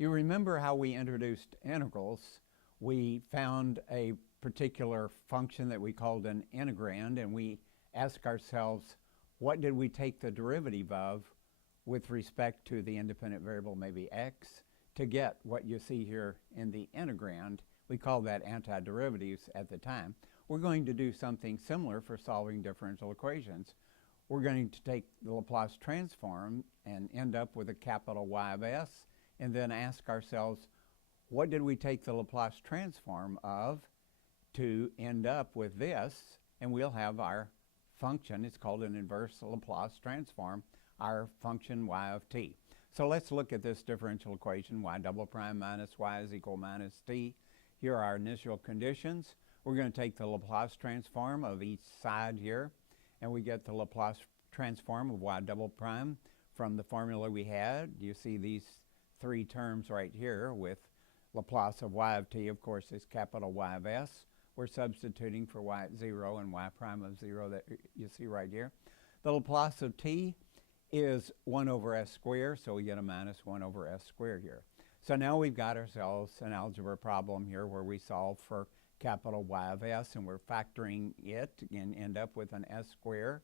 You remember how we introduced integrals. We found a particular function that we called an integrand, and we asked ourselves, what did we take the derivative of with respect to the independent variable, maybe x, to get what you see here in the integrand? We called that antiderivatives at the time. We're going to do something similar for solving differential equations. We're going to take the Laplace transform and end up with a capital Y of s, and then ask ourselves, what did we take the Laplace transform of to end up with this? And we'll have our function, it's called an inverse Laplace transform, our function y of t. So let's look at this differential equation, y double prime minus y is equal minus t. Here are our initial conditions. We're going to take the Laplace transform of each side here, and we get the Laplace transform of y double prime from the formula we had. You see these three terms right here with Laplace of y of t, of course, is capital Y of s. We're substituting for y at 0 and y prime of 0 that you see right here. The Laplace of t is 1 over s squared, so we get a minus 1 over s squared here. So now we've got ourselves an algebra problem here where we solve for capital Y of s, and we're factoring it and end up with an s squared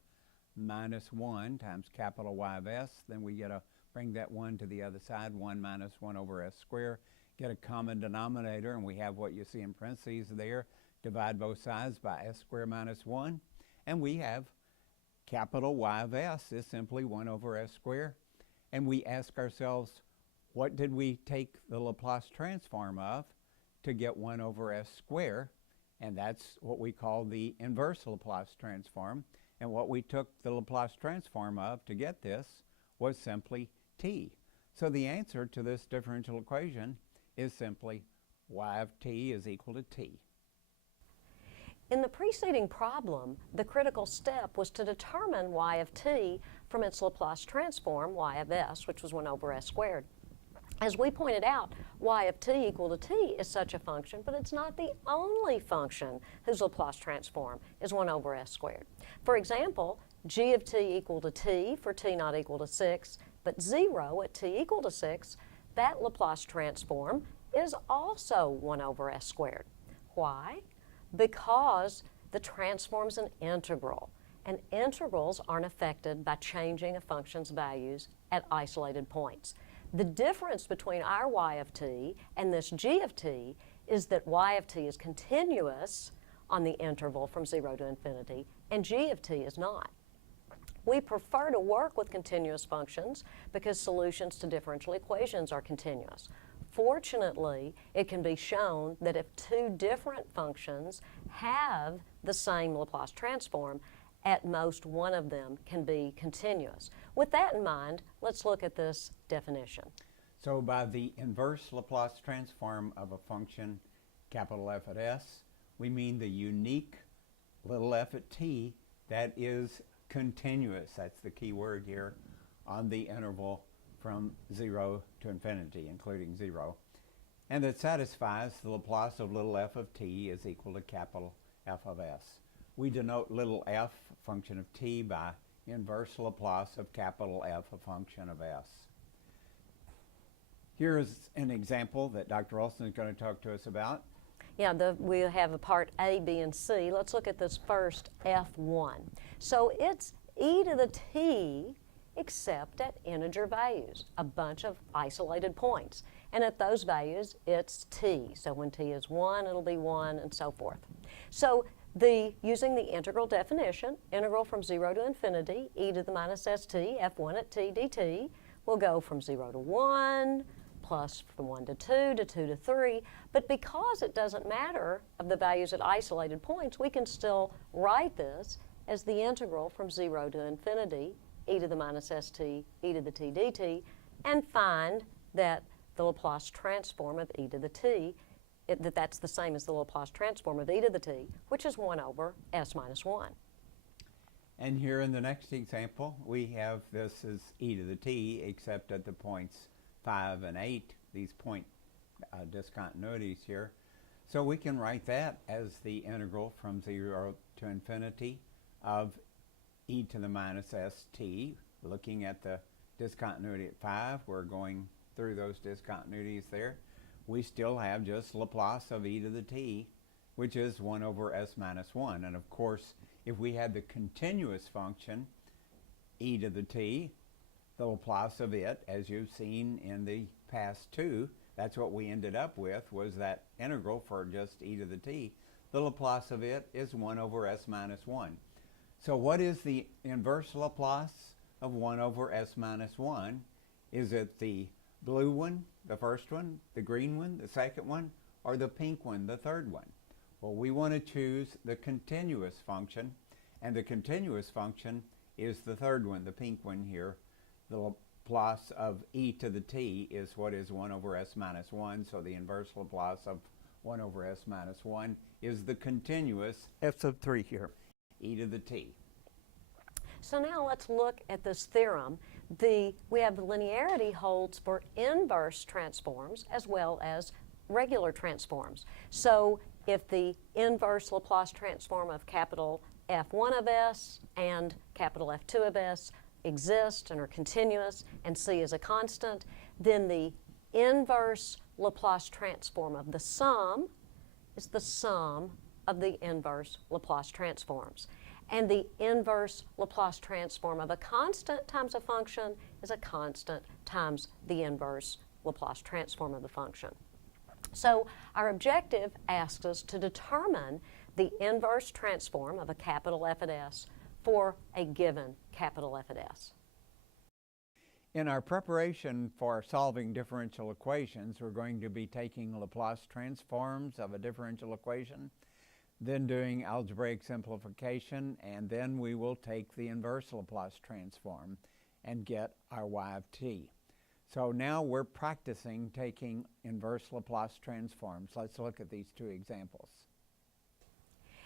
minus 1 times capital Y of s. Then we get a, bring that 1 to the other side, 1 minus 1 over s squared, get a common denominator, and we have what you see in parentheses there. Divide both sides by s squared minus 1, and we have capital Y of s is simply 1 over s squared. And we ask ourselves, what did we take the Laplace transform of to get 1 over s squared? And that's what we call the inverse Laplace transform. And what we took the Laplace transform of to get this was simply t. So the answer to this differential equation is simply y of t is equal to t. In the preceding problem, the critical step was to determine y of t from its Laplace transform, y of s, which was 1 over s squared. As we pointed out, y of t equal to t is such a function, but it's not the only function whose Laplace transform is 1 over s squared. For example, g of t equal to t for t not equal to 6, but 0 at t equal to 6, that Laplace transform is also 1 over s squared. Why? Because the transform's an integral, and integrals aren't affected by changing a function's values at isolated points. The difference between our y of t and this g of t is that y of t is continuous on the interval from 0 to infinity, and g of t is not. We prefer to work with continuous functions because solutions to differential equations are continuous. Fortunately, it can be shown that if two different functions have the same Laplace transform, at most one of them can be continuous. With that in mind, let's look at this definition. So by the inverse Laplace transform of a function, capital F at s, we mean the unique little f at t that is continuous, that's the key word here, on the interval from 0 to infinity, including 0, and that satisfies the Laplace of little f of t is equal to capital F of s. We denote little f, function of t, by inverse Laplace of capital F, a function of s. Here is an example that Dr. Olson is going to talk to us about. Yeah, we have a part A, B, and C. Let's look at this first, F1. So it's e to the t except at integer values, a bunch of isolated points. And at those values, it's t. So when t is 1, it'll be 1, and so forth. So using the integral definition, integral from 0 to infinity, e to the minus st, f1 at t dt, will go from 0 to 1, plus from 1 to 2 to 2 to 3. But because it doesn't matter of the values at isolated points, we can still write this as the integral from 0 to infinity, e to the minus st, e to the t dt, and find that the Laplace transform of e to the t, that's the same as the Laplace transform of e to the t, which is 1 over s minus 1. And here in the next example, we have this as e to the t, except at the points 5 and 8, these point discontinuities here. So we can write that as the integral from 0 to infinity of e to the minus st. Looking at the discontinuity at 5, we're going through those discontinuities there, we still have just Laplace of e to the t, which is 1 over s minus 1. And of course, if we had the continuous function e to the t, the Laplace of it, as you've seen in the past two, that's what we ended up with, was that integral for just e to the t. The Laplace of it is 1 over s minus 1. So what is the inverse Laplace of 1 over s minus 1? Is it the blue one, the first one, the green one, the second one, or the pink one, the third one? Well, we want to choose the continuous function, and the continuous function is the third one, the pink one here. The Laplace of e to the t is what is 1 over s minus 1, so the inverse Laplace of 1 over s minus 1 is the continuous s of 3 here, e to the t. So now let's look at this theorem. We have the linearity holds for inverse transforms as well as regular transforms. So if the inverse Laplace transform of capital F1 of s and capital F2 of s exist and are continuous, and c is a constant, then the inverse Laplace transform of the sum is the sum of the inverse Laplace transforms. And the inverse Laplace transform of a constant times a function is a constant times the inverse Laplace transform of the function. So our objective asks us to determine the inverse transform of a capital F at s for a given capital F at s. In our preparation for solving differential equations, we're going to be taking Laplace transforms of a differential equation, then doing algebraic simplification, and then we will take the inverse Laplace transform and get our y of t. So now we're practicing taking inverse Laplace transforms. Let's look at these two examples.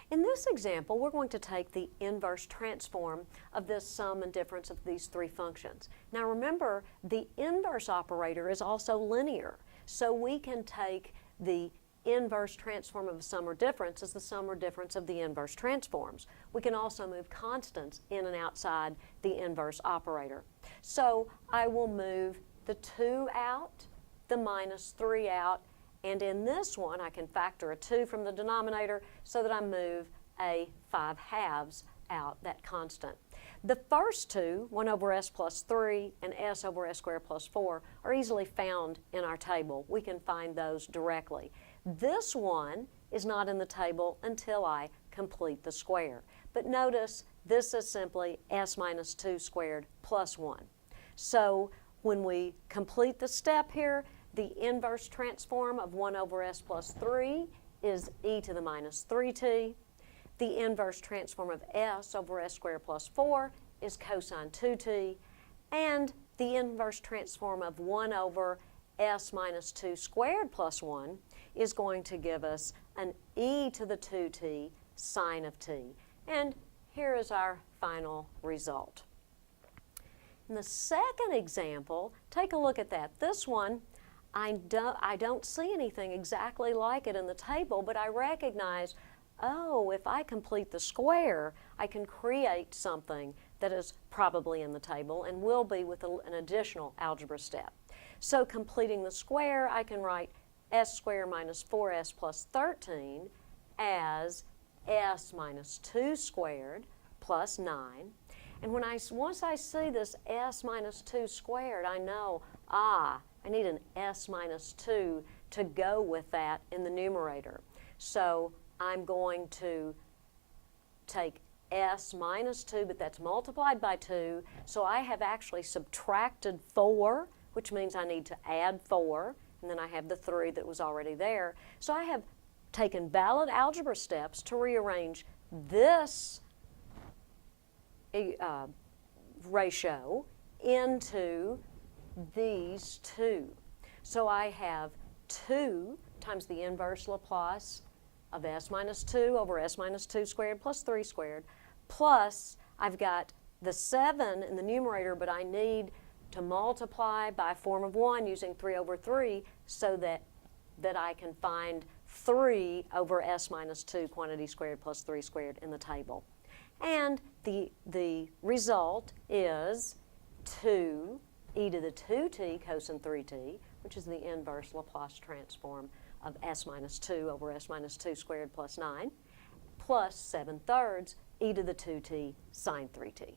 In this example, we're going to take the inverse transform of this sum and difference of these three functions. Now remember, the inverse operator is also linear, so we can take the inverse transform of a sum or difference as the sum or difference of the inverse transforms. We can also move constants in and outside the inverse operator. So I will move the 2 out, the minus 3 out, and in this one I can factor a 2 from the denominator so that I move a 5/2 out, that constant. The first two, 1 over s plus 3 and s over s squared plus 4, are easily found in our table. We can find those directly. This one is not in the table until I complete the square. But notice this is simply s minus 2 squared plus 1. So when we complete the step here, the inverse transform of 1 over s plus 3 is e to the minus 3t. The inverse transform of s over s squared plus 4 is cosine 2t. And the inverse transform of 1 over s minus 2 squared plus 1 is going to give us an e to the 2t sine of t. And here is our final result. In the second example, take a look at that. This one, I don't see anything exactly like it in the table, but I recognize, oh, if I complete the square, I can create something that is probably in the table and will be with an additional algebra step. So completing the square, I can write s squared minus 4s plus 13 as s minus 2 squared plus 9. And once I see this s minus 2 squared, I know, I need an s minus 2 to go with that in the numerator. So I'm going to take s minus 2, but that's multiplied by 2, so I have actually subtracted 4, which means I need to add 4, and then I have the 3 that was already there. So I have taken valid algebra steps to rearrange this ratio into these two. So I have 2 times the inverse Laplace of s minus 2 over s minus 2 squared plus 3 squared, plus I've got the 7 in the numerator, but I need to multiply by a form of 1 using 3 over 3 so that I can find 3 over s minus 2 quantity squared plus 3 squared in the table. And the result is 2 e to the 2t cosine 3t, which is the inverse Laplace transform of s minus 2 over s minus 2 squared plus 9, plus 7/3 e to the 2t sine 3t.